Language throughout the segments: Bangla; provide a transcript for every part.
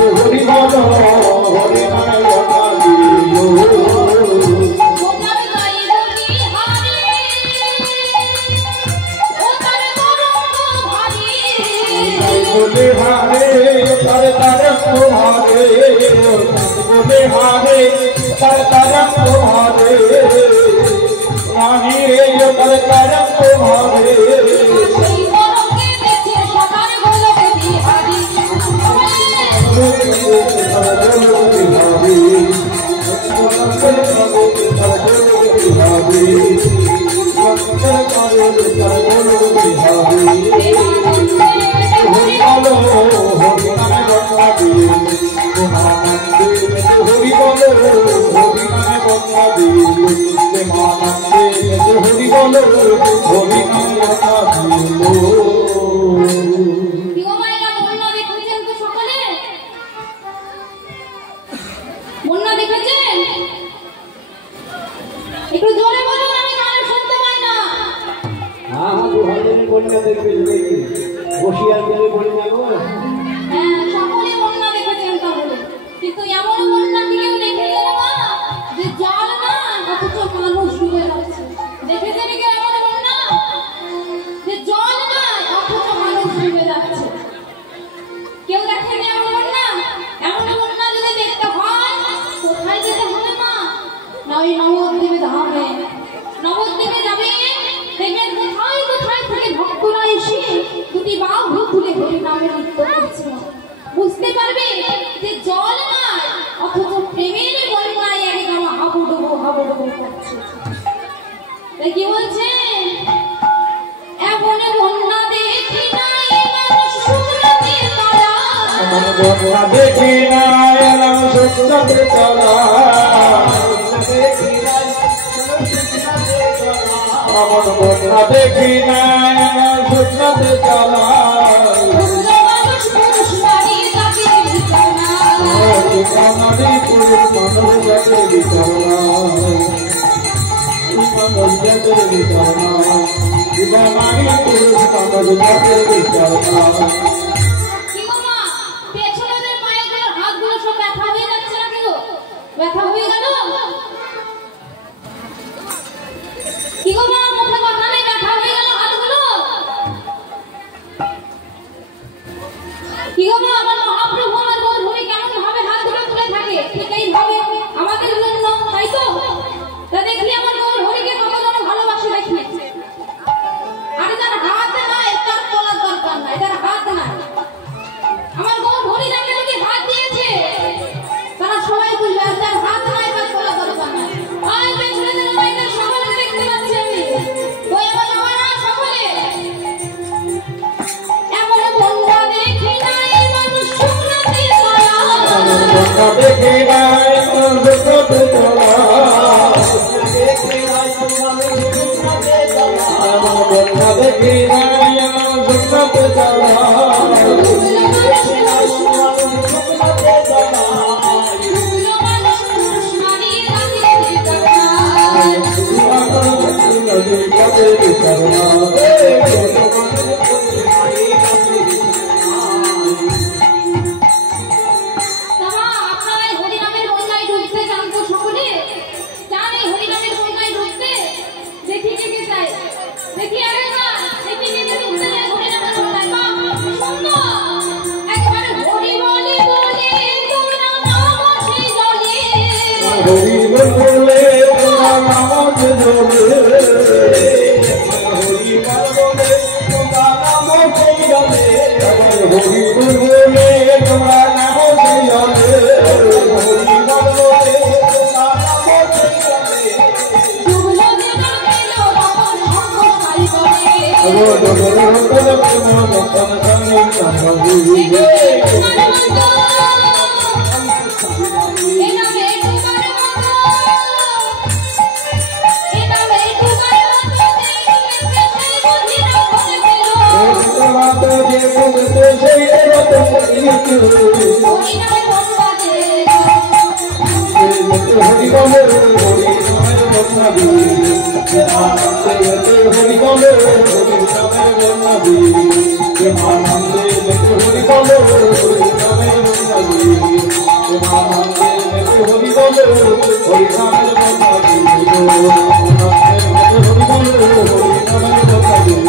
Hori बोले हारे तर तरफ तुम्हारे बोले हारे तर तरफ तुम्हारे रानी रे यो तर तरफ तुम्हारे বুঝতে পারবে যে জল না অথচ প্রেমের বন্যায় একদম হাবুডুবু করছে। তাই কি বলছে, এমন বন্যা দেখি নাই মানুষ শুকনাতে তলা, এমন বন্যা দেখি নাই মানুষ শুকনাতে তলা, এমন বন্যা দেখি নাই মানুষ শুকনাতে তলা, কানাড়ি পুরুষ মানুষ জাতের বিছানা, মানুষ জাতের বিছানা, কানাড়ি পুরুষ মানুষ জাতের বিছানা। কি গো মা, পেছনের পায়ের হাতগুলো সব ব্যথা হয়ে যাচ্ছে না কি গো? ব্যথা হয়ে গেল কি গো মা? মুখে কথা নেই, ব্যথা হয়ে গেল হাতগুলো কি গো মা? আমার মহাপ্রভু আমার বন্ধুরে কেমন ভাবে হাতগুলো তুলে থাকে, ঠিক এইভাবে আমাদের জন্য, তাই তো? তা দেখি আমার গৌর হরিকে কত জন ভালোবাসে দেখি। আরে তার হাত নাই, তার তোলার দরকার নাই, তার হাত নাই। আমার গৌর হরি যাকে যদি হাত দিয়েছে তারা সবাই বুঝবে, আর তার হাত নাই, তার তোলার দরকার নাই। আয় পেছনে যেন বাইরের সকলে দেখতে পাচ্ছি আমি, ওই আমার বাবারা সকলে। এমন বন্যা দেখি নাই মানুষ শুকনাতে তলা, এমন বন্যা দেখি নাই মানুষ শুকনাতে তলা, এমন বন্যা দেখি নাই মানুষ শুকনাতে তলা, হরি বলে তোমার নাম জলে, হরি বলে তোমার নাম জলে, হরি বলে তোমার নাম জলে, হরি বলে তোমার নাম জলে, ডুবলো যেটা গেল বাবা সঙ্গ সাই করে, ও ডুবলো যেটা তোমার মতন সঙ্গে সঙ্গী হরি বলে হরি নামের বন্যা দিয়ে, হরি বলে হরি নামের বন্যা দিয়ে, প্রেমানন্দে মেতে হরি বলে হরি নামের বন্যা দিয়ে, প্রেমানন্দে মেতে হরি বলে হরি নামের বন্যা দিয়ে, হরি বলে হরি নামের বন্যা দিয়ে,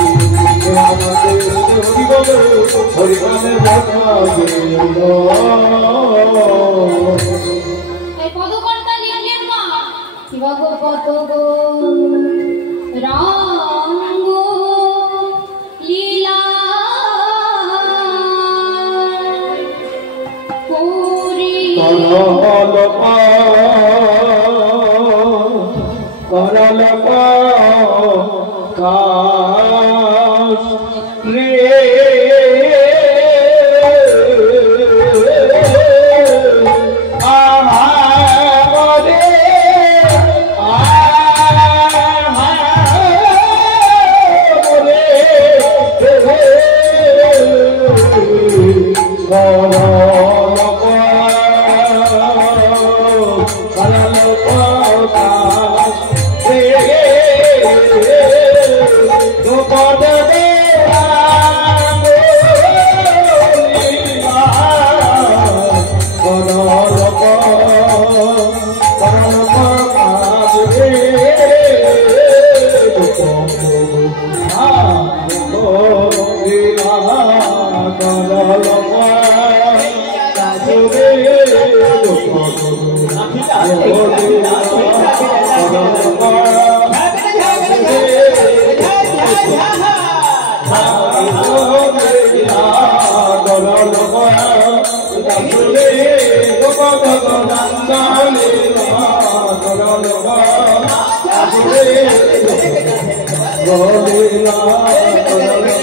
প্রেমানন্দে মেতে হরি বলে হরি নামে এই পদকর্তা লিখলেন মা শিবগ পদগ রঙ্গ লীলা পুরী করল কাশ রে Govinda